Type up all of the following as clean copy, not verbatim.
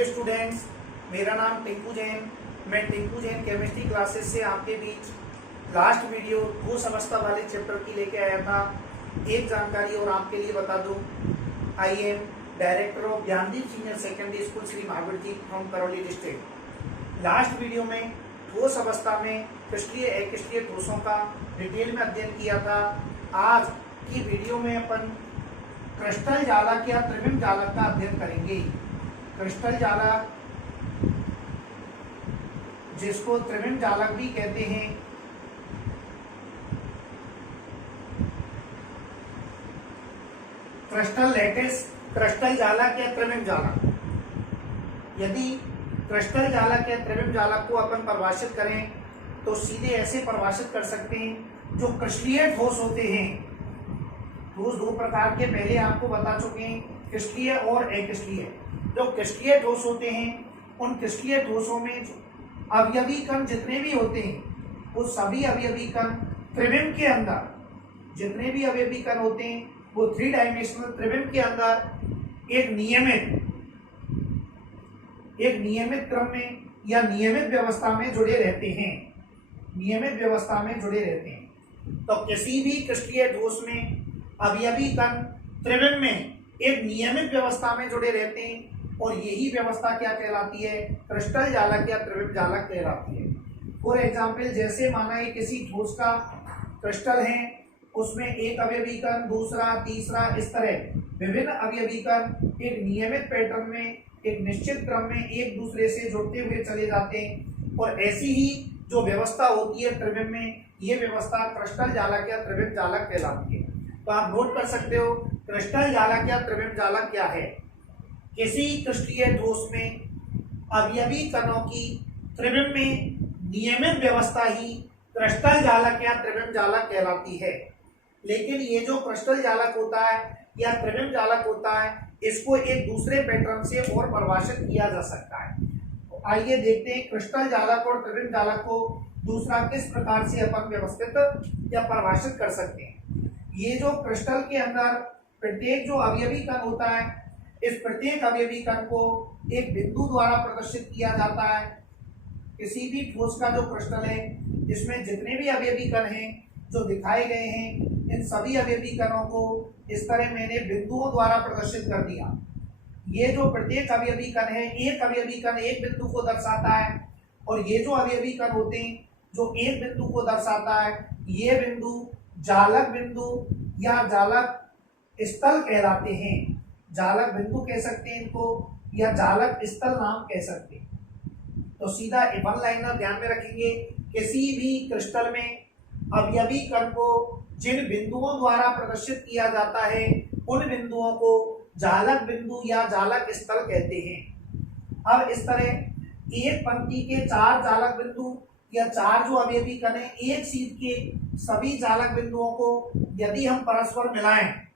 Hello students, मेरा नाम टिंकू जैन। मैं टिंकू जैन केमिस्ट्री क्लासेस से आपके बीच लास्ट वीडियो ठोस अवस्था वाले चैप्टर की लेके आया था। एक जानकारी और आपके लिए बता दूं, I am director of Gyandeep senior secondary school Shri Mahaveer ji from Karauli district. Last video में ठोस अवस्था में क्रिस्टलीय अक्रिस्टलीय ठोसों का डिटेल में अध्ययन किया था। आज की वीडियो में अपन क्रिस्टल जालक या त्रिविम जालक का अध्ययन करेंगे। क्रिस्टल जालक, जिसको त्रिविम जालक भी कहते हैं, क्रिस्टल लैटिस, क्रिस्टल जालक या त्रिविम जालक। यदि क्रिस्टल जालक या त्रिविम जालक को अपन परिभाषित करें तो सीधे ऐसे परिभाषित कर सकते हैं, जो क्रिस्टलीय ठोस होते हैं। ठोस दो प्रकार के पहले आपको बता चुके हैं, क्रिस्टलीय और अक्रिस्टलीय। जो क्रिस्टलीय ठोस होते हैं, उन क्रिस्टलीय ठोसों में अवयवी कण जितने भी होते हैं, वो सभी अवयवी कण त्रिविम के अंदर, जितने भी अवयवी कण होते हैं वो 3 डायमेंशनल त्रिविम के अंदर एक नियमित क्रम में या नियमित व्यवस्था में जुड़े रहते हैं। नियमित व्यवस्था में जुड़े रहते हैं। तो किसी भी क्रिस्टलीय ठोस में अवयवी कण त्रिविम में एक नियमित व्यवस्था में जुड़े रहते हैं, और यही व्यवस्था क्या कहलाती है? क्रिस्टल जालक या त्रिविम जालक कहलाती है। फॉर एग्जाम्पल, जैसे माना ये किसी ठोस का क्रिस्टल है, उसमें एक अवयवी कण, दूसरा, तीसरा, इस तरह विभिन्न अवयवी कण एक नियमित पैटर्न में, एक निश्चित क्रम में एक दूसरे से जुड़ते हुए चले जाते हैं। और ऐसी ही जो व्यवस्था होती है त्रिविम में, ये व्यवस्था क्रिस्टल जालक या त्रिविम जालक कहलाती है। तो आप नोट कर सकते हो, क्रिस्टल जालक या त्रिविम जालक क्या है? किसी क्रिस्टलीय ठोस में अवयवी कणों की त्रिविम में नियमित व्यवस्था ही क्रिस्टल जालक या त्रिविम जालक कहलाती है। लेकिन ये जो क्रिस्टल जालक होता है या त्रिविम जालक होता है, इसको एक दूसरे पैटर्न से और परिभाषित किया जा सकता है। तो आइए देखते हैं क्रिस्टल जालक और त्रिविम जालक को दूसरा किस प्रकार से अपन व्यवस्थित या परिभाषित कर सकते हैं। ये जो क्रिस्टल के अंदर प्रत्येक जो अवयवी कण होता है, इस प्रत्येक अवयवी कण को एक बिंदु द्वारा प्रदर्शित किया जाता है। किसी भी ठोस का जो क्रिस्टल है, इसमें जितने भी अवयवी कण हैं जो दिखाए गए हैं, इन सभी अवयवी कणों को इस तरह मैंने बिंदुओं द्वारा प्रदर्शित कर दिया। ये जो प्रत्येक अवयवी कण है, एक अवयवी कण एक बिंदु को दर्शाता है, और ये जो अवयवी कण होते हैं जो एक बिंदु को दर्शाता है, ये बिंदु जालक बिंदु या जालक स्थल कहलाते हैं। जालक बिंदु कह सकते हैं इनको, या जालक स्थल नाम कह सकते हैं। तो सीधा वन लाइनर ध्यान में रखेंगे, किसी भी क्रिस्टल में अवयवी कण को जिन बिंदुओं द्वारा प्रदर्शित किया जाता है, उन बिंदुओं को जालक बिंदु या जालक स्थल कहते हैं। अब इस तरह एक पंक्ति के 4 जालक बिंदु या 4 जो अवयवी कण है, एक सीध के सभी जालक बिंदुओं को यदि हम परस्पर मिलाएं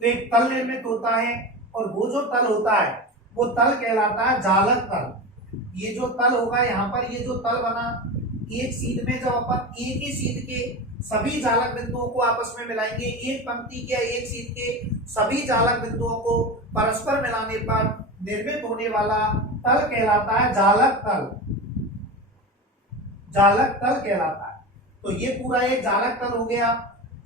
तो एक तल निर्मित होता है, और वो जो तल होता है वो तल कहलाता है जालक तल। ये जो तल होगा, यहाँ पर ये जो तल बना, एक सीध में जब अपन एक ही सीध के सभी जालक बिंदुओं को आपस में miलाएंगे, एक पंक्ति के एक सीध के सभी जालक बिंदुओं को परस्पर मिलाने पर निर्मित होने वाला तल कहलाता है जालक तल। जालक तल कहलाता है। तो ये पूरा एक जालक तल हो गया,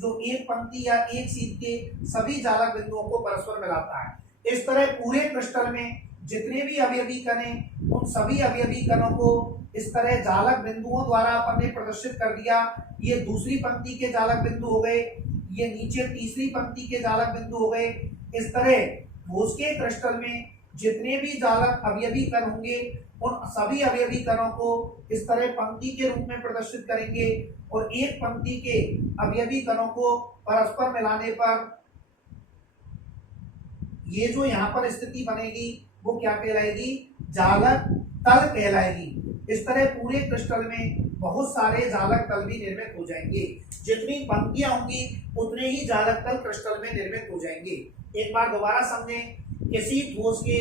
जो एक पंक्ति या एक सीध के सभी जालक बिंदुओं को परस्पर मिलाता है। इस तरह पूरे क्रिस्टल में जितने भी अवयवी कण हैं, उन सभी अवयवी कणों को इस तरह जालक बिंदुओं द्वारा अपन ने प्रदर्शित कर दिया। ये दूसरी पंक्ति के जालक बिंदु हो गए, ये नीचे तीसरी पंक्ति के जालक बिंदु हो गए। इस तरह ठोस के क्रिस्टल में जितने भी जालक अवयवी कण होंगे, उन सभी अवयवी कणों को इस तरह पंक्ति के रूप में प्रदर्शित करेंगे, और एक पंक्ति के अवयवी कणों को परस्पर मिलाने पर ये जो यहाँ पर स्थिति बनेगी वो क्या कहलाएगी? जालक तल कहलाएगी। इस तरह पूरे क्रिस्टल में बहुत सारे जालक तल भी निर्मित हो जाएंगे। जितनी पंक्तियां होंगी उतने ही जालक तल क्रिस्टल में निर्मित हो जाएंगे। एक बार दोबारा समझें, किसी ठोस के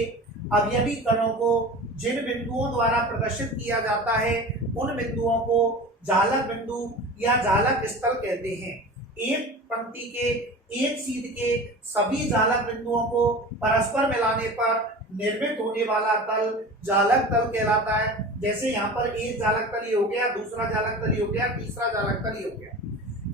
अवयवी कणों को जिन बिंदुओं द्वारा प्रदर्शित किया जाता है, उन बिंदुओं को जालक बिंदु या जालक स्थल कहते हैं। एक पंक्ति के एक सीध के सभी जालक बिंदुओं को परस्पर मिलाने पर निर्मित होने वाला तल जालक तल कहलाता है। जैसे यहाँ पर एक जालक तल ये हो गया, दूसरा जालक तल ये हो गया, तीसरा जालक तल ये हो गया।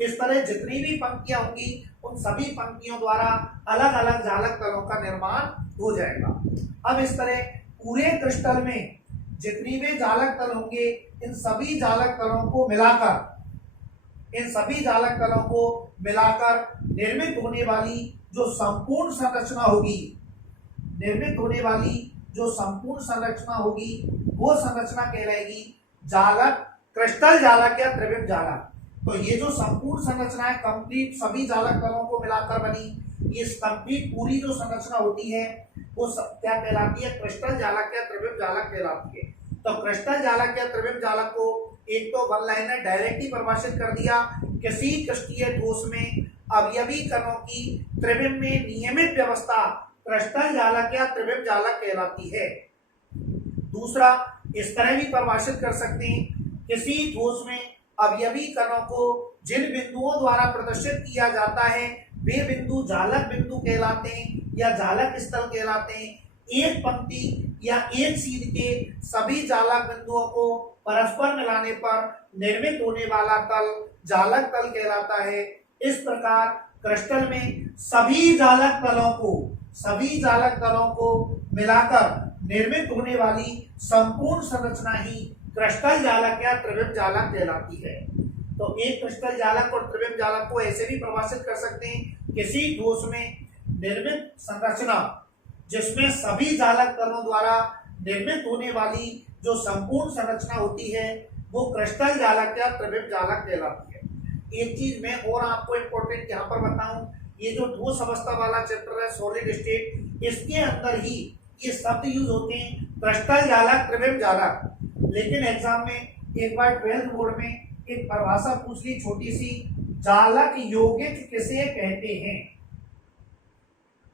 इस तरह जितनी भी पंक्तियां होंगी उन सभी पंक्तियों द्वारा अलग अलग जालक तलों का निर्माण हो जाएगा। अब इस तरह पूरे क्रिस्टल में जितनी भी जालक तल होंगे इन सभी जालक तलों को मिलाकर निर्मित होने वाली जो संपूर्ण संरचना होगी वो संरचना कहलाएगी जालक, क्रिस्टल जालक या त्रिविम जालक। तो ये जो संपूर्ण संरचना है कंप्लीट सभी जालक तलों को मिलाकर बनी, ये कंप्लीट पूरी जो संरचना होती है वो क्या कहलाती है? क्रिस्टल जालक या त्रिविम जालक कहलाती है। तो क्रिस्टल जालक या त्रिविम जालक को एक तो वन लाइनर डायरेक्ट ही परिभाषित कर दिया, किसी क्रिस्टीय ठोस में अवयवी कणों की त्रिविम में नियमित व्यवस्था क्रिस्टल जालक या त्रिविम जालक कहलाती है। दूसरा, इस तरह भी परिभाषित कर सकते हैं, किसी ठोस में अवयवी कणों को जिन बिंदुओं द्वारा प्रदर्शित किया जाता है वे बिंदु जालक बिंदु कहलाते हैं या जालक स्थल कहलाते हैं। एक पंक्ति या एक सीध के सभी जालक बिंदुओं को परस्पर मिलाने पर निर्मित होने वाला तल जालक तल कहलाता है। इस प्रकार क्रिस्टल में सभी जालक तलों को मिलाकर निर्मित होने वाली संपूर्ण संरचना ही क्रिस्टल जालक या त्रिविम जालक कहलाती है। तो एक क्रिस्टल जालक और त्रिविम जालक को ऐसे भी परिभाषित कर सकते हैं, किसी ठोस में निर्मित संरचना जिसमें सभी जालक तलों द्वारा निर्मित होने वाली जो संपूर्ण संरचना होती है वो क्रिस्टल जालक या त्रिविम जालक कहलाती है। एक चीज मैं और आपको इम्पोर्टेंट यहाँ पर बताऊं, ये जो ठोस अवस्था वाला चैप्टर है सॉलिड स्टेट, इसके अंदर ही ये शब्द यूज होते हैं क्रिस्टल जालक त्रिविम जालक। लेकिन एग्जाम में एक बार 12th बोर्ड में एक परिभाषा पूछ ली छोटी सी, जालक यौगिक किसे कहते हैं?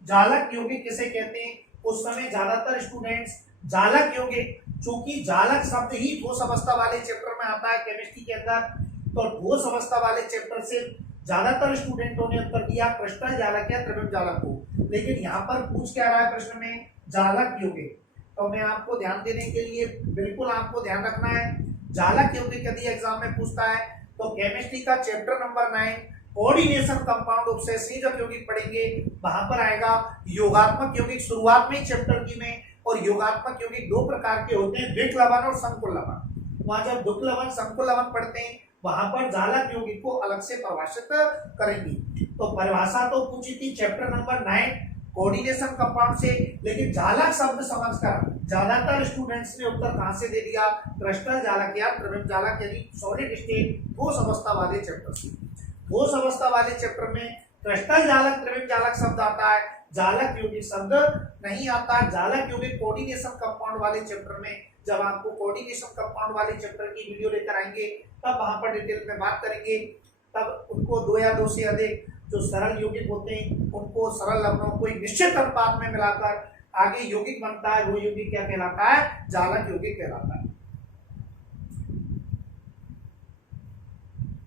जालक यौगिक किसे कहते हैं? उस समय ज्यादातर स्टूडेंट्स जालक यौगिक, चूंकि जालक शब्द ही ठोस अवस्था वाले चैप्टर में आता है केमिस्ट्री के अंदर, तो ठोस अवस्था वाले चैप्टर से ज्यादातर स्टूडेंटों ने उत्तर दिया क्रिस्टल जालक या त्रिविम जालक को। लेकिन यहाँ पर पूछ क्या रहा है प्रश्न में? जालक यौगिक। तो मैं आपको ध्यान देने के लिए बिल्कुल आपको ध्यान रखना है, जालक यौगिक यदि एग्जाम में पूछता है तो केमिस्ट्री का चैप्टर नंबर 9 कोऑर्डिनेशन कंपाउंड उपसेसरी जब यौगिक पढ़ेंगे वहां पर आएगा योगात्मक यौगिक। शुरुआत में चैप्टर की में, और योगात्मक यौगिक दो प्रकार के होते हैं, द्विक लवण और संकुल लवण। वहां जब द्विक लवण संकुल लवण पढ़ते हैं वहां पर जालक यौगिक को अलग से परिभाषित करेंगे। तो परिभाषा तो पूछी थी चैप्टर नंबर 9 कोऑर्डिनेशन कंपाउंड से, लेकिन जालक शब्द समझकर ज्यादातर स्टूडेंट्स ने उत्तर कहां से दे दिया? क्रिस्टल जालक या त्रिविम जालक यानी सॉलिड स्टेट ठोस अवस्था वाले चैप्टर से। ठोस अवस्था वाले चैप्टर में क्रिस्टल जालक त्रिविम जालक शब्द आता है, जालक यौगिक शब्द नहीं आता। जालक यौगिक कोऑर्डिनेशन कंपाउंड वाले चैप्टर में, जब आपको कोऑर्डिनेशन कंपाउंड वाले चैप्टर की वीडियो लेकर आएंगे तब वहां पर डिटेल में बात करेंगे। तब उनको दो या दो से अधिक जो सरल यौगिक होते हैं उनको सरल लवणों को एक निश्चित अनुपात में मिलाकर आगे यौगिक बनता है, वो यौगिक क्या कहलाता है? जालक यौगिक कहलाता है।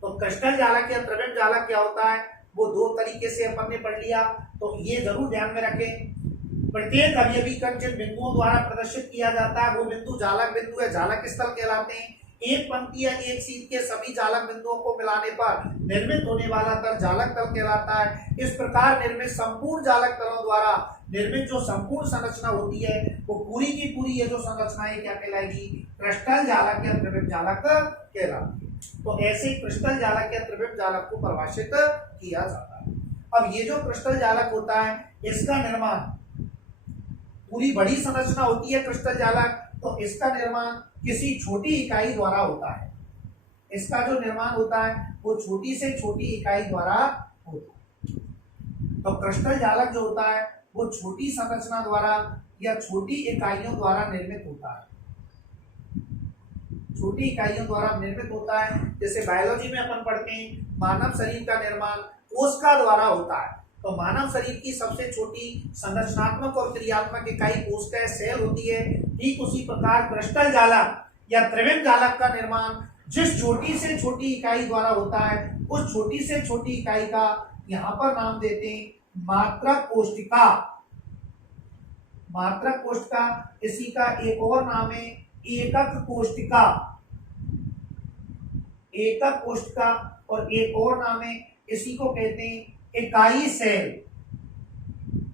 तो क्रिस्टल जालक या त्रिविम जालक क्या होता है वो दो तरीके से अपन ने पढ़ लिया। तो ये जरूर ध्यान में रखें, प्रत्येक अवयवी कण जिन बिंदुओं द्वारा प्रदर्शित किया जाता है वो बिंदु जालक बिंदु या जालक स्थल कहलाते हैं। एक पंक्ति या एक सीध के सभी जालक बिंदुओं को मिलाने पर निर्मित होने वाला तल जालक तल कहलाता है। इस प्रकार निर्मित संपूर्ण जालक तलों द्वारा निर्मित जो संपूर्ण संरचना होती है वो पूरी की पूरी ये जो संरचना है क्या कहलाएगी? क्रिस्टल जालक या त्रिविम जालक कहलाती है। तो ऐसे क्रिस्टल जालक या त्रिविम जालक को परिभाषित किया जाता है। अब ये जो क्रिस्टल जालक होता है इसका निर्माण, पूरी बड़ी संरचना होती है क्रिस्टल जालक, तो इसका निर्माण किसी छोटी इकाई द्वारा होता है। इसका जो निर्माण होता है वो छोटी से छोटी इकाई द्वारा होता है। तो क्रिस्टल जालक जो होता है वो छोटी संरचना द्वारा या छोटी इकाइयों द्वारा निर्मित होता है। छोटी इकाइयों द्वारा निर्मित होता है। जैसे बायोलॉजी में अपन पढ़ते हैं मानव शरीर का निर्माण कोशिका द्वारा होता है। तो मानव शरीर की सबसे छोटी संरचनात्मक और क्रियात्मक इकाई कोशिका सेल होती है। ठीक उसी प्रकार क्रिस्टल जालक या त्रिविम जालक का निर्माण जिस छोटी से छोटी इकाई द्वारा होता है उस छोटी से छोटी इकाई का यहाँ पर नाम देते हैं मात्रक कोशिका। मात्रक कोष्ठका, इसी का एक और नाम है एकक कोष्ठिका, एकक कोष्ठका, और एक और नाम है, इसी को कहते हैं इकाई सेल,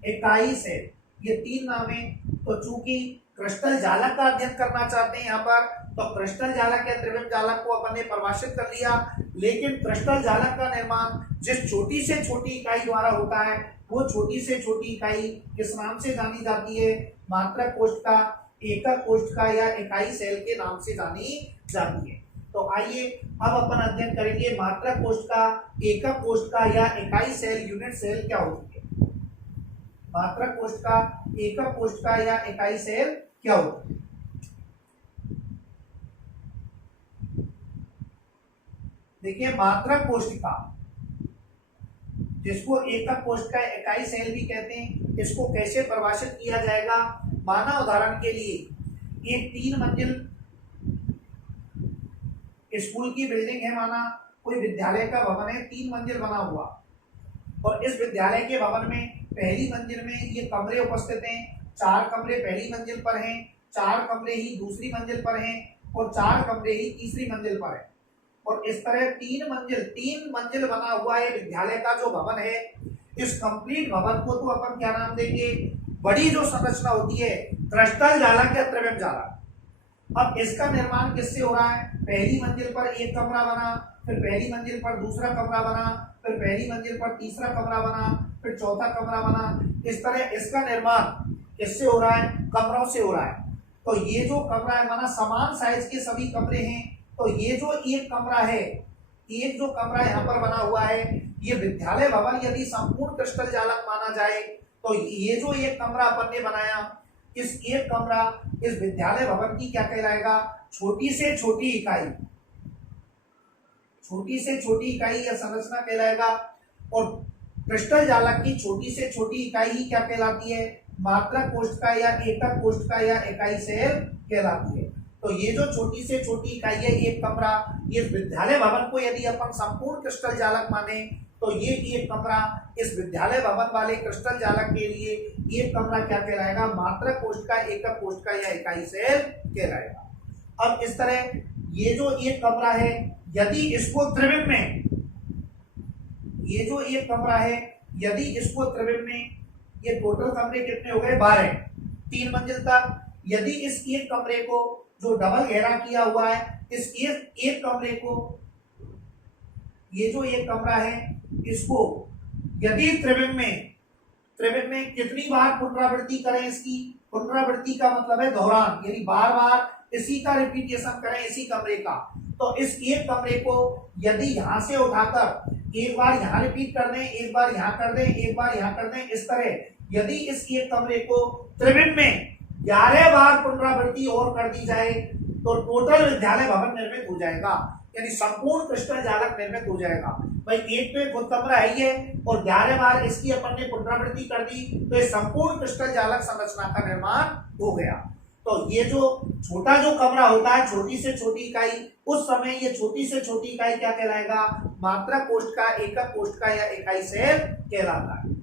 इकाई सेल, ये तीन नाम है। तो चूंकि क्रिस्टल जालक का अध्ययन करना चाहते हैं यहाँ पर, तो क्रिस्टल जालक या त्रिविम जालक को अपन ने परिभाषित कर लिया, लेकिन क्रिस्टल जालक का निर्माण जिस छोटी से छोटी इकाई द्वारा होता है, वो छोटी से छोटी इकाई किस नाम से जानी जाती है? मात्रक कोष्ठका, एकक कोष्ठका या इकाई सेल के नाम से जानी जाती है। तो आइए अब अपन अध्ययन करेंगे मात्रक कोष्ठका, एकक कोष्ठका या इकाई सेल, यूनिट सेल क्या होती है। मात्रक कोष्ठका, एकक कोष्ठका या इकाई सेल क्या होती है? देखिए, मात्रक कोष्ठिका, जिसको एकक कोष्ठका इकाई सेल भी कहते हैं, इसको कैसे परिभाषित किया जाएगा? माना उदाहरण के लिए एक 3 मंजिल स्कूल की बिल्डिंग है, माना कोई विद्यालय का भवन है, 3 मंजिल बना हुआ, और इस विद्यालय के भवन में पहली मंजिल में ये कमरे उपस्थित हैं, 4 कमरे पहली मंजिल पर हैं, 4 कमरे ही दूसरी मंजिल पर हैं, और 4 कमरे ही तीसरी मंजिल पर हैं। और इस तरह 3 मंजिल बना हुआ है विद्यालय का जो भवन है। इस कंप्लीट भवन को तो अपन क्या नाम देंगे? बड़ी जो संरचना होती है, क्रिस्टल जालक या त्रिविम जालक। अब इसका निर्माण किससे हो रहा है? पहली मंजिल पर एक कमरा बना, फिर पहली मंजिल पर दूसरा कमरा बना, फिर पहली मंजिल पर तीसरा कमरा बना, फिर चौथा कमरा बना। इस तरह इसका निर्माण किससे हो रहा है? कमरों से हो रहा है। तो ये जो कमरा है, माना समान साइज के सभी कमरे हैं, तो ये जो एक कमरा है, एक जो कमरा यहाँ पर बना हुआ है, ये विद्यालय भवन यदि संपूर्ण क्रिस्टल जालक माना जाए, तो ये जो एक कमरा अपन ने बनाया, इस एक कमरा इस विद्यालय भवन की क्या कहलाएगा? छोटी से छोटी इकाई, छोटी से छोटी इकाई या संरचना कहलाएगा। और क्रिस्टल जालक की छोटी से छोटी इकाई ही क्या कहलाती है? मात्रक कोष्ठका या एकक कोष्ठका या इकाई सेल कहलाती है। तो ये जो छोटी से छोटी इकाई है, एक कमरा, ये विद्यालय भवन को यदि अपन संपूर्ण क्रिस्टल जालक माने, तो ये एक कमरा इस विद्यालय भवन वाले क्रिस्टल जालक के लिए एक कमरा क्या कहलाएगा? मात्रक कोष्ठका, एकक कोष्ठका या इकाई सेल कहलाएगा। अब इस तरह ये जो एक कमरा है, यदि इसको त्रिविम में, ये जो एक कमरा है, यदि इसको त्रिविम में, ये टोटल कमरे कितने हो गए? 12, 3 मंजिल तक। यदि इस एक कमरे को जो डबल घेरा किया हुआ है, इस एक कमरे को, ये जो एक कमरा है, इसको यदि त्रिविम में कितनी बार पुनरावृत्ति करें? इसकी पुनरावृत्ति का मतलब है दोहरान, यानी बार बार इसी का रिपीटेशन करें, इसी कमरे का। तो इस एक कमरे को यदि यहां से उठाकर एक बार यहां रिपीट कर दें, एक बार यहां कर दें, एक बार यहां कर दें, इस तरह यदि इस एक कमरे को त्रिविम में 11 बार पुनरावृत्ति और कर दी जाए, तो टोटल विद्यालय भवन निर्मित हो जाएगा, यानी संपूर्ण क्रिस्टल जालक निर्मित हो जाएगा। भाई एक तो एक खुद कमरा है ही है, और 11 बार इसकी अपन ने पुनरावृत्ति कर दी, तो ये संपूर्ण क्रिस्टल जालक संरचना का निर्माण हो गया। तो ये जो छोटा जो कमरा होता है, छोटी से छोटी इकाई, उस समय ये छोटी से छोटी इकाई क्या कहलाएगा? मात्रक कोष्ठका, एकक कोष्ठका या इकाई सेल कहलाता है।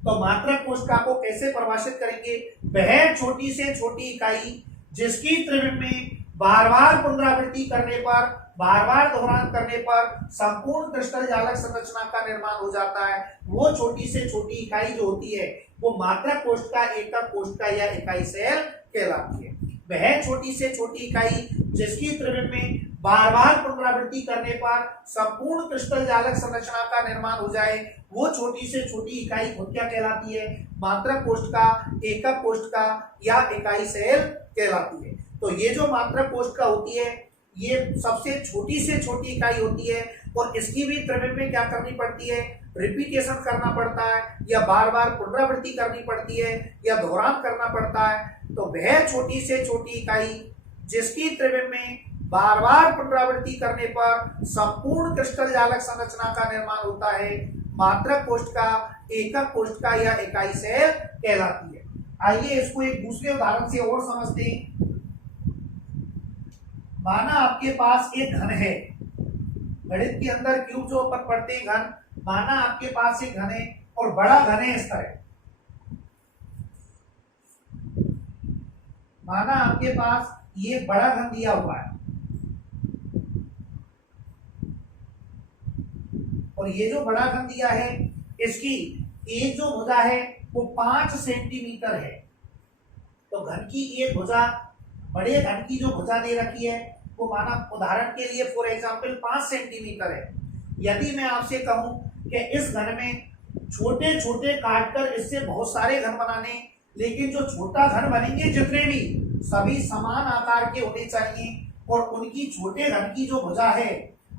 तो मात्रक कोष्ठका को कैसे परिभाषित करेंगे? वह छोटी से छोटी इकाई जिसकी त्रिविम में बार बार पुनरावृत्ति करने पर, बार बार दोहरान करने पर संपूर्ण क्रिस्टल जालक संरचना का निर्माण हो जाता है, वो छोटी से छोटी इकाई जो होती है, वो मात्रक कोष्ठका, एकक कोष्ठका या इकाई सेल कहलाती है। वह छोटी से छोटी इकाई जिसकी त्रिविम में बार बार पुनरावृत्ति करने पर संपूर्ण क्रिस्टल जालक संरचना का निर्माण हो जाए, वो छोटी से छोटी इकाई खुद क्या कहलाती है? मात्रक कोष्ठका, एकक कोष्ठका या इकाई सेल कहलाती है। तो ये जो मात्रक कोष्ठका होती है, ये सबसे छोटी से छोटी इकाई होती है, और इसकी भी त्रिविम में क्या करनी पड़ती है? रिपीटेशन करना पड़ता है, या बार बार पुनरावृत्ति करनी पड़ती है, या दोहरान करना पड़ता है। तो वह छोटी से छोटी इकाई जिसकी त्रिविम में बार बार पुनरावृत्ति करने पर संपूर्ण क्रिस्टल जालक संरचना का निर्माण होता है, मात्रक कोष्ठका, एकक कोष्ठका या इकाई सेल कहलाती है। आइए इसको एक दूसरे उदाहरण से और समझते हैं। माना आपके पास एक घन है, गणित के अंदर क्यूब जो अपन पढ़ते हैं घन, माना आपके पास एक घन है और बड़ा घन है इस तरह। माना आपके पास ये बड़ा घन दिया हुआ है और ये जो बड़ा घन दिया है इसकी एक जो भुजा है वो 5 सेंटीमीटर है। तो घन की एक भुजा, बड़े घन की जो भुजा दे रखी है वो माना उदाहरण के लिए फॉर एग्जांपल 5 सेंटीमीटर है। यदि मैं आपसे कहूं कि इस घन में छोटे छोटे काटकर इससे बहुत सारे घन बनाने, लेकिन जो छोटा घन बनेंगे जितने भी सभी समान आकार के होने चाहिए और उनकी छोटे घन की जो भुजा है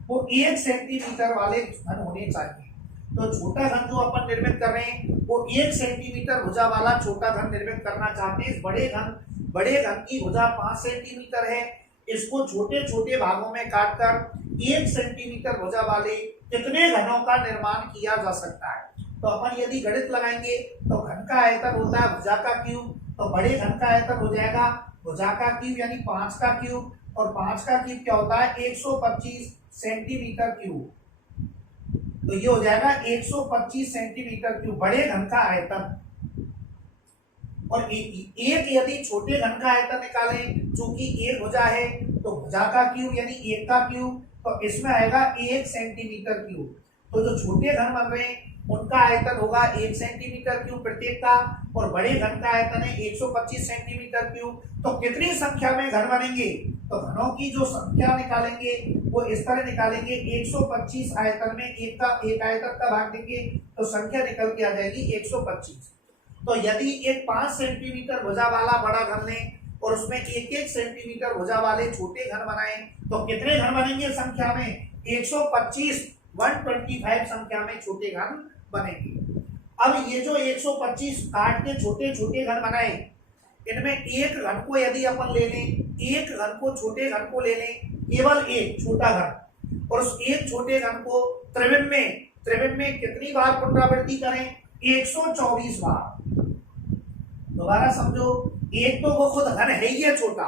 वो 1 सेंटीमीटर वाले घन होने चाहिए। तो छोटा घन जो अपन निर्मित कर रहे हैं वो 1 सेंटीमीटर भुजा वाला छोटा घन निर्मित करना चाहते हैं। इस बड़े घन की भुजा 5 सेंटीमीटर है। इसको छोटे छोटे भागों में काटकर 1 सेंटीमीटर भुजा वाले कितने घनों का निर्माण किया जा सकता है। तो अपन यदि गणित लगाएंगे तो घन का आयतन होता है भुजा का क्यूब, तो बड़े घन का आयतन हो जाएगा भुजा का क्यूब यानी 5 का क्यूब, और 5 का क्यूब क्या होता है 125 सेंटीमीटर क्यूब। तो ये हो जाएगा 125 सेंटीमीटर क्यूब बड़े घन का आयतन। और एक यदि छोटे घन का आयतन निकालें, चूंकि एक भुजा है तो भुजा का क्यूब यानी 1 का क्यूब, तो इसमें आएगा 1 सेंटीमीटर क्यूब। तो जो छोटे घन बन रहे हैं उनका आयतन होगा 1 सेंटीमीटर क्यूब प्रत्येक का, और बड़े घन का आयतन है 125 सेंटीमीटर क्यूब। तो कितनी संख्या में घन बनेंगे, तो घनों की जो संख्या निकालेंगे वो इस तरह निकालेंगे 125 आयतन में एक आयतन का भाग देंगे तो संख्या निकल के आ जाएगी 125। तो यदि एक 5 सेंटीमीटर भुजा वाला बड़ा घन लें और उसमें 1-1 सेंटीमीटर भुजा वाले छोटे घन बनाएं तो कितने घन बनेंगे संख्या में 125 संख्या में छोटे घन बनेंगे। अब ये जो 125 काट के छोटे छोटे घन बनाए, इनमें एक घन को यदि अपन ले लें, एक घन को छोटे घन को ले लें, केवल एक छोटा घन, और उस एक छोटे घन को त्रिविम में कितनी बार पुनरावृत्ति करें 124 बार। दोबारा समझो, एक तो वो खुद घन है ही है छोटा,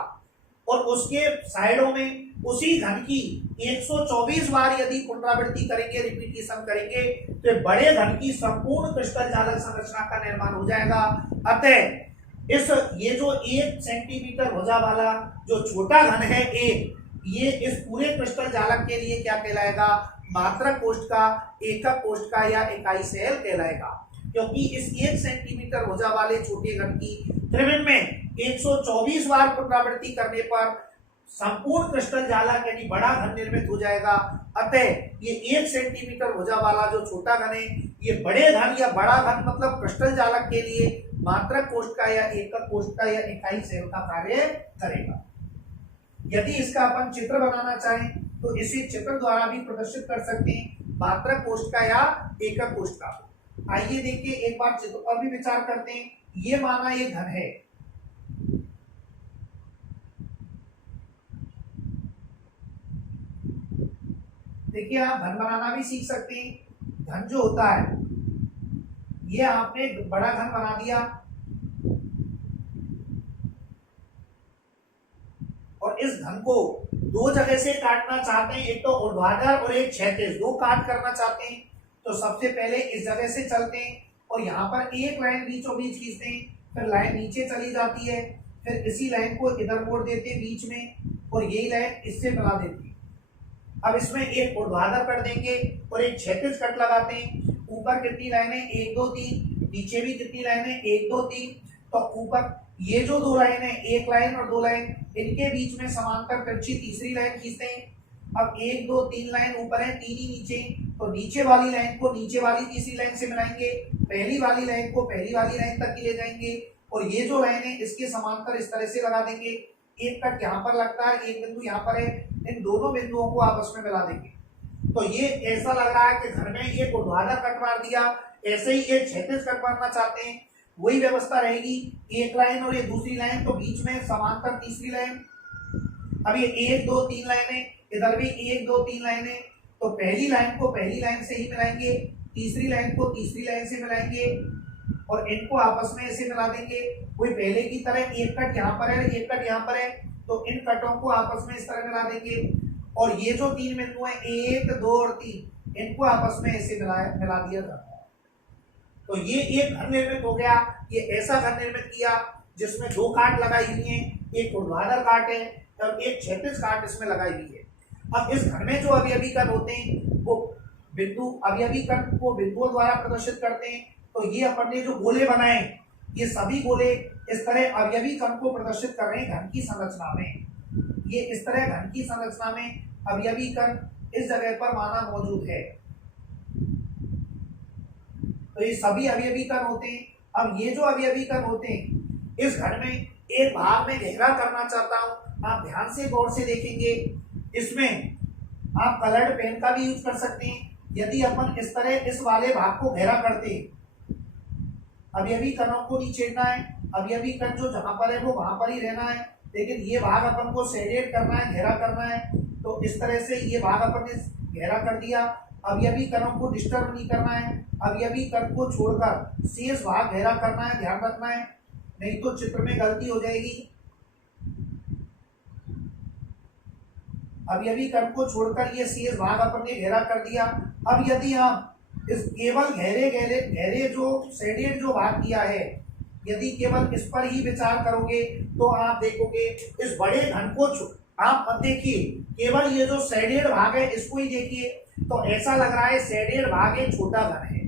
और उसके साइडों में उसी घन की 124 बार यदि पुनरावृत्ति करेंगे, रिपीटिशन करेंगे, तो बड़े घन की संपूर्ण क्रिस्टल जालक संरचना का निर्माण हो जाएगा। अतः ये जो 1 सेंटीमीटर भुजा वाला जो छोटा घन है ये इस पूरे क्रिस्टल जालक के लिए क्या कहलाएगा, मात्रक कोष्ठ का, एकक कोष्ठ का या इकाई सेल कहलाएगा। क्योंकि इस 1 सेंटीमीटर भुजा वाले छोटे घन की त्रिविम में 124 बार पुनरावृत्ति करने पर संपूर्ण क्रिस्टल जालक यानी बड़ा घन निर्मित हो जाएगा। अतः ये 1 सेंटीमीटर भुजा वाला जो छोटा घन है ये बड़े घन या बड़ा घन मतलब क्रिस्टल जालक के लिए मात्रक कोष्ठ का या एकक कोष्ठ का या इकाई सेल का कार्य करेगा। यदि इसका अपन चित्र बनाना चाहें तो इसे चित्र द्वारा भी प्रदर्शित कर सकते हैं, मात्रक कोष्ठ का या एकक कोष्ठ का। आइए देखिए एक बार चित्र पर भी विचार करते हैं। ये माना ये घन है, देखिए आप घन बनाना भी सीख सकते हैं। घन जो होता है ये आपने बड़ा घन बना दिया और इस घन को दो जगह से काटना चाहते हैं, एक तो ऊर्ध्वाधर और एक क्षैतिज, दो काट करना चाहते हैं। तो सबसे पहले इस जगह से चलते हैं और यहाँ पर एक लाइन बीचों बीच खींचते हैं, फिर लाइन नीचे चली जाती है, फिर इसी लाइन को इधर मोड़ देते हैं बीच में और यही लाइन इससे मिला देती है। अब इसमें एक ऊर्ध्वाधर कर देंगे और एक क्षैतिज कट लगाते हैं। ऊपर कितनी लाइनें 1 2 3, नीचे भी कितनी लाइनें 1 2 3। तो ऊपर ये जो दो लाइन है, एक लाइन और दो लाइन, इनके बीच में समांतर तिरछी तीसरी लाइन खींचते हैं। अब 1 2 3 लाइन ऊपर है, 3 ही नीचे, तो नीचे वाली लाइन को नीचे वाली तीसरी लाइन से मिलाएंगे, पहली वाली लाइन को पहली वाली लाइन तक ले जाएंगे और ये जो लाइन है इसके समांतर इस तरह से लगा देंगे। एक कट यहाँ पर लगता है, एक बिंदु यहाँ पर है, इन दोनों बिंदुओं को आपस में मिला देंगे। तो ये ऐसा लग रहा है कि घर में एक ऊर्ध्वाधर कट मार दिया, ऐसे ही एक क्षैतिज कट मारना चाहते हैं, वही व्यवस्था रहेगी। एक लाइन और ये दूसरी लाइन, तो बीच में समांतर तीसरी लाइन। अब ये 1 2 3 लाइनें, इधर भी 1 2 3 लाइनें, तो पहली लाइन को पहली लाइन से ही मिलाएंगे, तीसरी लाइन को तीसरी लाइन से मिलाएंगे और इनको आपस में ऐसे मिला देंगे। वही पहले की तरह एक कट यहाँ पर है, एक कट यहाँ पर है, तो इन कटों को आपस में इस तरह मिला देंगे और ये जो 3 बिंदु हैं 1 2 और 3, इनको आपस में ऐसे मिला दिया जाता है। तो ये एक घर निर्मित हो गया। ये ऐसा घर निर्मित किया जिसमें 2 काट लगाई हुई हैं, एक ऊर्ध्वाधर काट है और एक क्षैतिज काट इसमें लगाई हुई है। अब इस घन में जो अवयवी कण होते हैं वो बिंदु अवयवी कण को बिंदुओं द्वारा प्रदर्शित करते हैं। तो ये अपन ने जो गोले बनाए, ये सभी गोले इस तरह अवयवी कण को प्रदर्शित कर रहे हैं घन की संरचना में। ये इस तरह घन की संरचना में अवयवी कण इस जगह पर माना मौजूद है। तो ये सभी अवयवी कण होते हैं। अब ये जो अवयवी कण होते हैं इस घन में एक भाग में गहरा करना चाहता हूं, आप ध्यान से गौर से देखेंगे। इसमें आप कलर्ड पेन का भी यूज कर सकते हैं। यदि अपन इस तरह इस वाले भाग को गहरा करते हैं, अवयवी कणों को नहीं छेड़ना है, अवयवी कण जो जहां पर है वो वहां पर ही रहना है, लेकिन ये भाग अपन को सेडिएट करना है, गहरा करना है। तो इस तरह से ये भाग अपन ने गहरा कर दिया। अवयवी कणों को डिस्टर्ब नहीं करना है, अवयवी कण को छोड़कर शेष भाग गहरा करना है, ध्यान रखना है, नहीं तो चित्र में गलती हो जाएगी। अवयवी कण को छोड़कर ये शेष भाग अपन ने गहरा कर दिया। अब यदि हम इस केवल गहरे गहरे गहरे जो सेडिएट जो भाग किया है, यदि केवल इस पर ही विचार करोगे तो आप देखोगे इस बड़े घन को आप देखिए, केवल ये जो सेडिएट भाग है इसको ही देखिए तो ऐसा लग रहा है सेडिएट भाग एक छोटा घन है।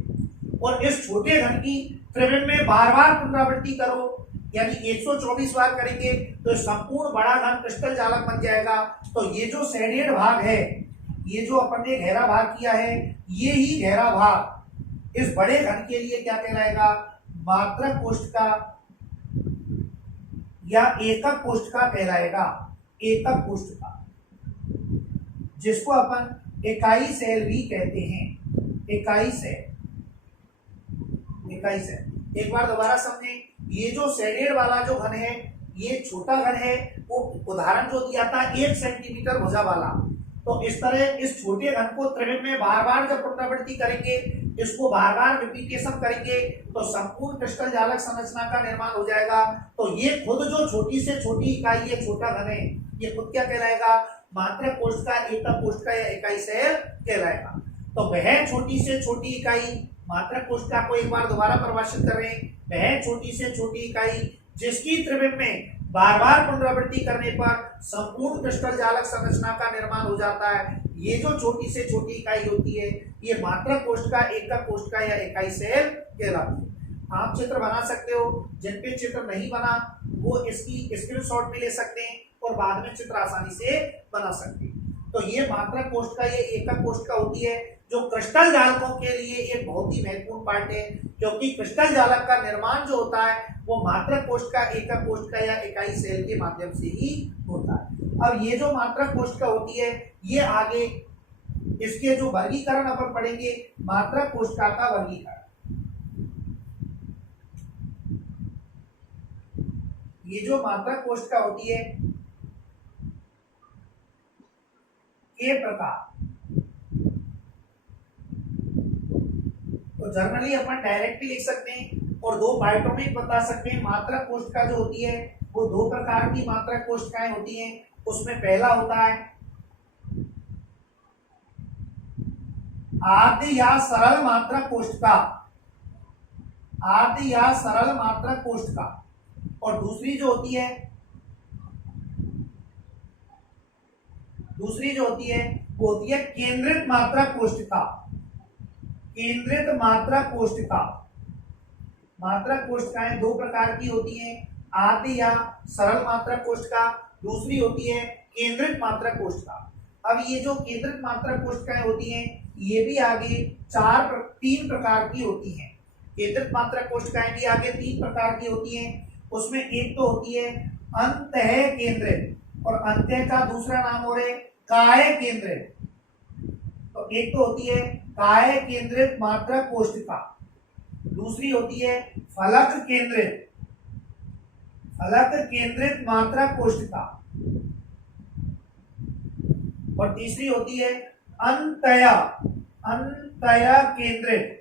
और इस छोटे घन की त्रिविम में बार बार पुनरावृत्ति करो, यानी 124 बार करेंगे तो संपूर्ण बड़ा घन क्रिस्टल जालक बन जाएगा। तो ये जो सेडिएट भाग है, ये जो अपन ने गहरा भाग किया है, ये ही गहरा भाग इस बड़े घन के लिए क्या कहलाएगा, मात्रक कोष्ठका या एकक कोष्ठका कहलाएगा। एकक कोष्ठका, जिसको अपन इकाई सेल भी कहते हैं। इकाई सेल, इकाई सेल। एक बार दोबारा समझें, ये जो सेडिएट वाला जो घन है ये छोटा घन है। वो उदाहरण जो दिया था 1 सेंटीमीटर भुजा वाला, तो इस तरह इस छोटे घन को त्रिविम में बार बार जब पुनरावृत्ति करेंगे, इसको बार बार रिपीटेशन करेंगे तो संपूर्ण क्रिस्टल जालक संरचना का निर्माण हो जाएगा। तो ये खुद जो छोटी से छोटी इकाई ये छोटा घन है, ये खुद क्या कहलाएगा, मात्रक कोष्ठका, एकक कोष्ठका या इकाई सेल कहलाएगा। तो वह छोटी से छोटी इकाई, मात्रक कोष्ठका को एक बार दोबारा परिभाषित कर रहे हैं, वह छोटी से छोटी इकाई जिसकी त्रिविम में बार बार पुनरावृत्ति करने पर संपूर्ण क्रिस्टल जालक संरचना का निर्माण हो जाता है। ये जो छोटी से छोटी इकाई होती है ये मात्रक कोष्ठका, एकक कोष्ठका या इकाई सेल कहलाती है। आप चित्र बना सकते हो, जिन पे चित्र नहीं बना वो इसकी स्क्रीनशॉट भी ले सकते हैं और बाद में चित्र आसानी से बना सकते हैं। तो ये मात्रक कोष्ठका, ये एकक कोष्ठका होती है जो क्रिस्टल जालकों के लिए एक बहुत ही महत्वपूर्ण पार्ट है, क्योंकि क्रिस्टल जालक का निर्माण जो होता है वो मात्रक कोष्ठका, एकक कोष्ठका या इकाई सेल के माध्यम से ही होता है। अब ये जो मात्रक कोष्ठका होती है ये आगे इसके जो वर्गीकरण अपन पढ़ेंगे, मात्रक कोष्ठका का वर्गीकरण। ये जो मात्रक कोष्ठका होती है के प्रकार, तो जर्नली अपन डायरेक्टली लिख सकते हैं और दो पार्टों में बता सकते हैं। मात्रक कोष्ठका जो होती है वो दो प्रकार की मात्रक कोष्ठकाएं होती हैं। उसमें पहला होता है आद्य या सरल मात्रक कोष्ठका, आद्य या सरल मात्रक कोष्ठका, और दूसरी जो होती है वो होती है केंद्रित मात्रक कोष्ठका। केंद्रित मात्रक कोष्ठका, मात्रक कोष्ठकाएं दो प्रकार की होती हैं, आद्य या सरल मात्रक कोष्ठका, दूसरी होती है केंद्रित मात्रक कोष्ठका। अब ये जो केंद्रित मात्रक कोष्ठकाएं होती हैं ये भी आगे तीन प्रकार की होती हैं। केंद्रित मात्रक कोष्ठकाएं भी आगे 3 प्रकार की होती हैं। उसमें एक तो होती है अंतः केंद्रित, और अंत्य का दूसरा नाम हो रहे काय केंद्रित। तो एक तो होती है काय केंद्रित मात्रक कोष्ठका, दूसरी होती है फलक केंद्रित, फलक केंद्रित मात्रक कोष्ठका, और तीसरी होती है अंतया, अंतया केंद्रित,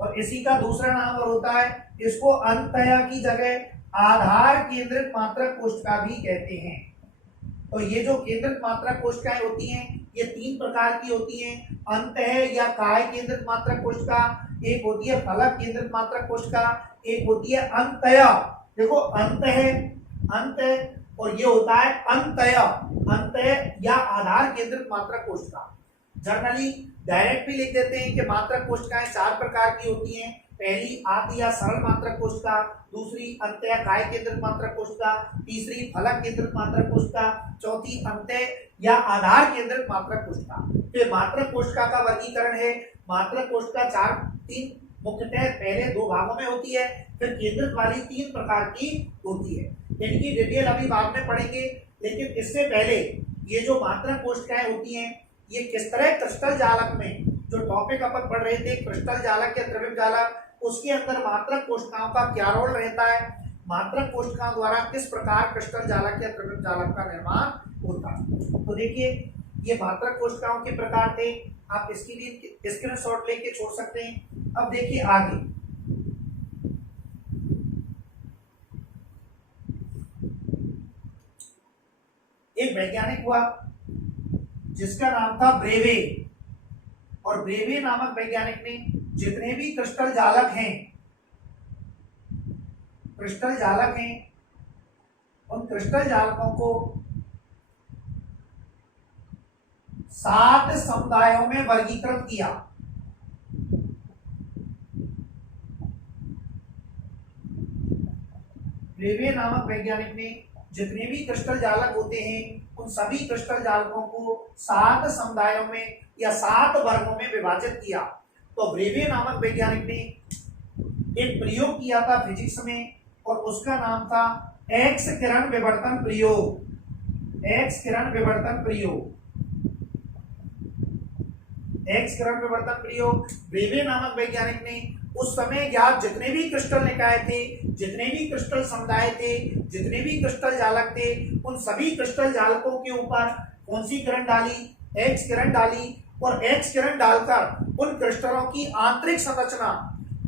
और इसी का दूसरा नाम और होता है, इसको अंतया की जगह आधार केंद्रित मात्रक कोष्ठका भी कहते हैं। तो ये जो केंद्रित मात्रक कोष्ठकाएं होती हैं ये 3 प्रकार की होती हैं, अंतः या काय केंद्रित मात्रक कोष्ठका, एक होती है फलक केंद्रित मात्रक कोष्ठका, एक होती है अंतया देखो अंत है, अंत है, और ये होता है अंतय, अंतय या आधार केंद्रित मात्रक कोशिका। जनरली डायरेक्ट भी लिख देते हैं कि मात्रक कोशिकाएं 4 प्रकार की होती हैं। पहली आदि या सरल मात्रक कोशिका, दूसरी अंतय काय केंद्रित मात्रक कोशिका, तीसरी फलक केंद्रित मात्रक कोशिका, चौथी अंतय या आधार केंद्रित मात्रक कोशिका। तो मात्रक कोशिका का वर्गीकरण है। मात्रक कोशिका 3 मुख्यतः पहले 2 भागों में होती है, फिर केंद्रित वाली 3 प्रकार की होती है। इनकी डिटेल अभी बाद में पढ़ेंगे, लेकिन इससे पहले ये जो मात्रक कोशिकाएं होती हैं, ये किस तरह क्रिस्टल जालक में, जो टॉपिक अपन पढ़ रहे थे क्रिस्टल जालक या द्रव्यमान जालक, उसके अंदर मात्रक कोशिकाओं का क्या रोल रहता है, मात्रक कोशिकाओं द्वारा किस प्रकार क्रिस्टल जालक या द्रव्यमान जालक का निर्माण होता है। तो देखिए ये मात्रक कोशिकाओं के प्रकार थे, आप इसकी भी स्क्रीनशॉट लेके छोड़ सकते हैं। अब देखिए आगे, एक वैज्ञानिक हुआ जिसका नाम था ब्रेवे, और ब्रेवे नामक वैज्ञानिक ने जितने भी क्रिस्टल जालक हैं, क्रिस्टल जालक हैं, उन क्रिस्टल जालकों को 7 समुदायों में वर्गीकृत किया। ब्रेवे नामक वैज्ञानिक ने जितने भी क्रिस्टल जालक होते हैं, उन सभी क्रिस्टल जालकों को 7 समुदायों में या 7 वर्गों में विभाजित किया। तो ब्रेवे नामक वैज्ञानिक ने एक प्रयोग किया था फिजिक्स में, और उसका नाम था एक्स किरण विवर्तन प्रयोग। एक्स किरण विवर्तन प्रयोग, एक्स किरण विवर्तन प्रयोग। ब्रेवे नामक वैज्ञानिक ने उस समय ज्ञात जितने भी क्रिस्टल निकाय थे, जितने भी क्रिस्टल समुदाय थे, जितने भी क्रिस्टल जालक थे, उन सभी क्रिस्टल जालकों के ऊपर कौन सी किरण डाली, एक्स किरण डाली, और एक्स किरण डालकर उन क्रिस्टलों की आंतरिक संरचना,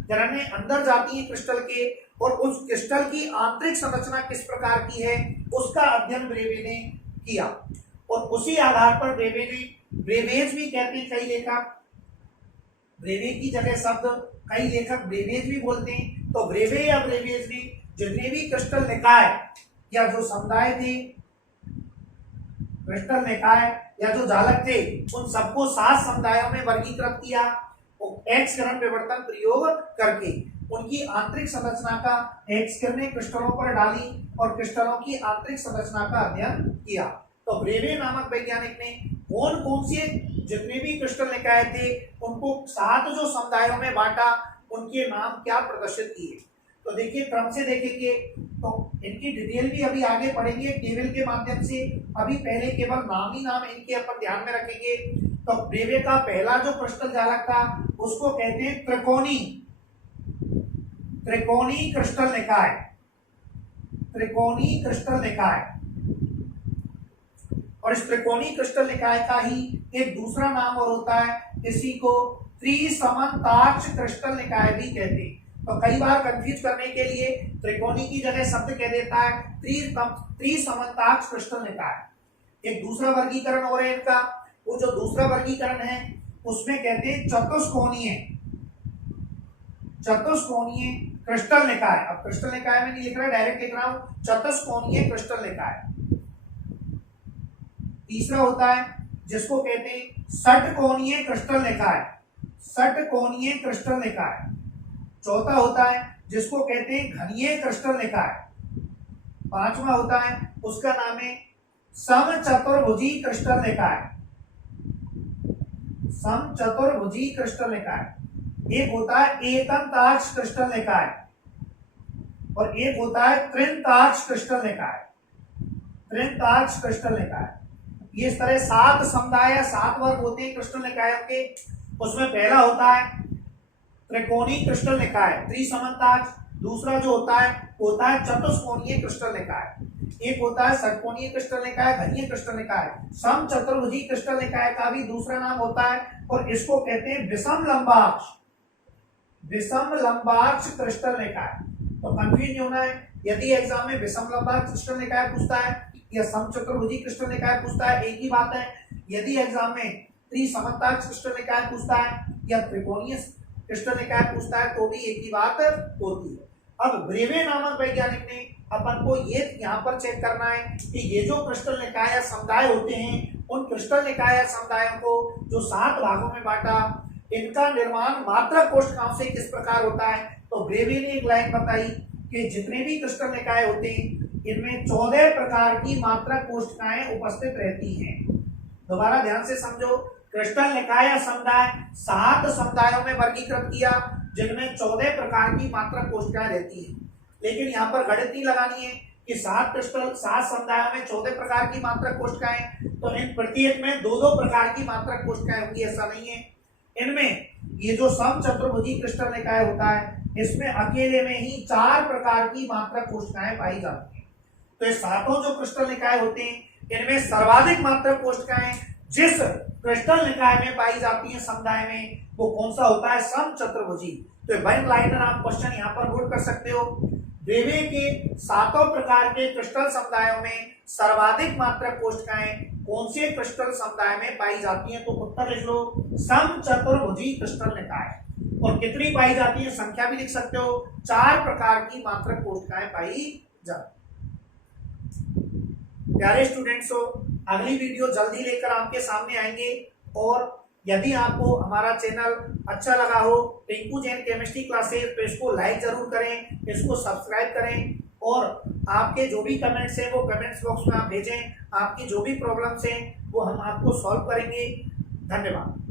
किरणें अंदर जाती हैं क्रिस्टल के, और उस क्रिस्टल की आंतरिक संरचना किस प्रकार की है उसका अध्ययन ब्रेवे ने किया। और उसी आधार पर ब्रेवे ने, ब्रेवेज भी कहते हैं कई लेखक, ब्रेवे की जगह शब्द कई लेखक ब्रेवेज भी बोलते हैं। तो ब्रेवे या ब्रेवेज ने जितने भी क्रिस्टल निकाय या जो समुदाय थे, क्रिस्टल निकाय या जो जालक थे, उन सबको 7 समुदायों में वर्गीकृत किया, एक्स किरण विवर्तन प्रयोग करके उनकी आंतरिक संरचना का एक्स किरणें क्रिस्टलों पर डाली और क्रिस्टलों की आंतरिक संरचना का अध्ययन किया। तो ब्रेवे नामक वैज्ञानिक ने कौन कौन से जितने भी क्रिस्टल निकाय थे उनको 7 जो समुदायों में बांटा, उनके नाम क्या प्रदर्शित किए। तो देखिए क्रम से देखेंगे तो इनकी डिटेल भी अभी आगे पढ़ेंगे टेबल के माध्यम से। अभी पहले केवल नाम ही नाम इनके अपन ध्यान में रखेंगे। तो ब्रेवे का पहला जो क्रिस्टल जालक था उसको कहते हैं त्रिकोणी, त्रिकोणी क्रिस्टल निकाय, त्रिकोणी क्रिस्टल निकाय। और इस त्रिकोणी क्रिस्टल निकाय का ही एक दूसरा नाम और होता है, इसी को त्रिसमन्ताक्ष क्रिस्टल निकाय भी कहते हैं। तो कई बार कंफ्यूज करने के लिए त्रिकोणी की जगह शब्द कह देता है त्रिसमन्ताक्ष क्रिस्टल निकाय। एक दूसरा वर्गीकरण हो रहा है इनका, वो जो दूसरा वर्गीकरण है उसमें कहते हैं चतुष्कोणीय, चतुष्कोणीय क्रिस्टल निकाय। अब क्रिस्टल निकाय में नहीं लिख रहा, डायरेक्ट लिख रहा हूं, चतुष्कोणीय क्रिस्टल निकाय। तीसरा होता है जिसको कहते हैं षटकोणीय क्रिस्टल निकाय, षटकोणीय क्रिस्टल निकाय। चौथा होता है जिसको कहते हैं घनीय क्रिस्टल निकाय। पांचवा होता है उसका नाम है समचतुर्भुजी क्रिस्टल निकाय, समचतुर्भुजी क्रिस्टल निकाय। एक होता है एकंताक्ष क्रिस्टल निकाय और एक होता है त्रिंताक्ष क्रिस्टल निकाय, त्रिंताक्ष क्रिस्टल निकाय। ये इस तरह 7 समुदाय या 7 वर्ग होते हैं क्रिस्टल निकायों के। उसमें पहला होता है त्रिकोणी क्रिस्टल निकाय, त्रिसमन्ताक्ष। दूसरा जो होता है चतुष्कोणीय क्रिस्टल निकाय। एक होता है षटकोणीय क्रिस्टल निकाय, घनीय क्रिस्टल निकाय। समचतुर्भुजी क्रिस्टल निकाय का भी दूसरा नाम होता है और इसको कहते हैं विषम लंबाक्ष, विषम लंबाक्ष क्रिस्टल निकाय। तो कंफ्यूज नहीं होना है, यदि एग्जाम में विषम लंबाक्ष क्रिस्टल निकाय पूछता है या समचतुर्भुजी क्रिस्टल निकाय पूछता है, एक ही बात है। यदि एग्जाम में त्रिसमन्ताक्ष क्रिस्टल निकाय पूछता है या त्रिकोणीय क्रिस्टल निकाय पूछता है तो भी एक ही बात होती है। अब ब्रेवे नामक वैज्ञानिक ने अपन को ये यहाँ पर चेक करना है कि ये जो क्रिस्टल निकाय या समुदाय होते हैं, उन क्रिस्टल निकाय या समुदायों को जो 7 भागों में बांटा, इनका निर्माण मात्रक कोशिकाओं से किस प्रकार होता है। तो ब्रेवे ने एक लाइन बताई कि जितने भी क्रिस्टल निकाय होते हैं इनमें 14 प्रकार की मात्रक कोशिकाएं उपस्थित रहती हैं। दोबारा ध्यान से समझो, क्रिस्टल निकाय या समुदाय 7 समुदायों में वर्गीकृत किया जिनमें 14 प्रकार की मात्रक कोशिकाएं रहती हैं। लेकिन यहाँ पर गणित नहीं लगानी है कि 7 समुदायों में 14 प्रकार की मात्रक कोशिकाएं, तो इन प्रत्येक में 2-2 प्रकार की मात्रक कोशिकाएं होंगी, ऐसा नहीं है। इनमें ये जो समचतुर्भुजी क्रिस्टल निकाय होता है इसमें अकेले में ही 4 प्रकार की मात्रक कोशिकाएं पाई जाती हैं। तो ये 7 जो क्रिस्टल निकाय होते हैं इनमें सर्वाधिक मात्रक कोशिकाएं जिस क्रिस्टल निकाय में पाई जाती है समुदाय में, वो कौन सा होता है, समचतुर्भुजी। तो वन लाइनर आप क्वेश्चन यहाँ पर नोट कर सकते हो। ब्रेवे के 7 प्रकार के क्रिस्टल समुदायों में सर्वाधिक मात्रक कोशिकाएं कौन से क्रिस्टल समुदाय में पाई जाती हैं, तो उत्तर लिख लो समचतुर्भुजी क्रिस्टल निकाय। और कितनी पाई जाती है, संख्या भी लिख सकते हो, 4 प्रकार की मात्रक कोशिकाएं पाई जाती। प्यारे स्टूडेंट्स हो, अगली वीडियो जल्दी लेकर आपके सामने आएंगे। और यदि आपको हमारा चैनल अच्छा लगा हो टिंकू जैन केमिस्ट्री क्लासेस, तो इसको लाइक जरूर करें, इसको सब्सक्राइब करें और आपके जो भी कमेंट्स हैं वो कमेंट्स बॉक्स में आप भेजें। आपकी जो भी प्रॉब्लम्स हैं वो हम आपको सॉल्व करेंगे। धन्यवाद।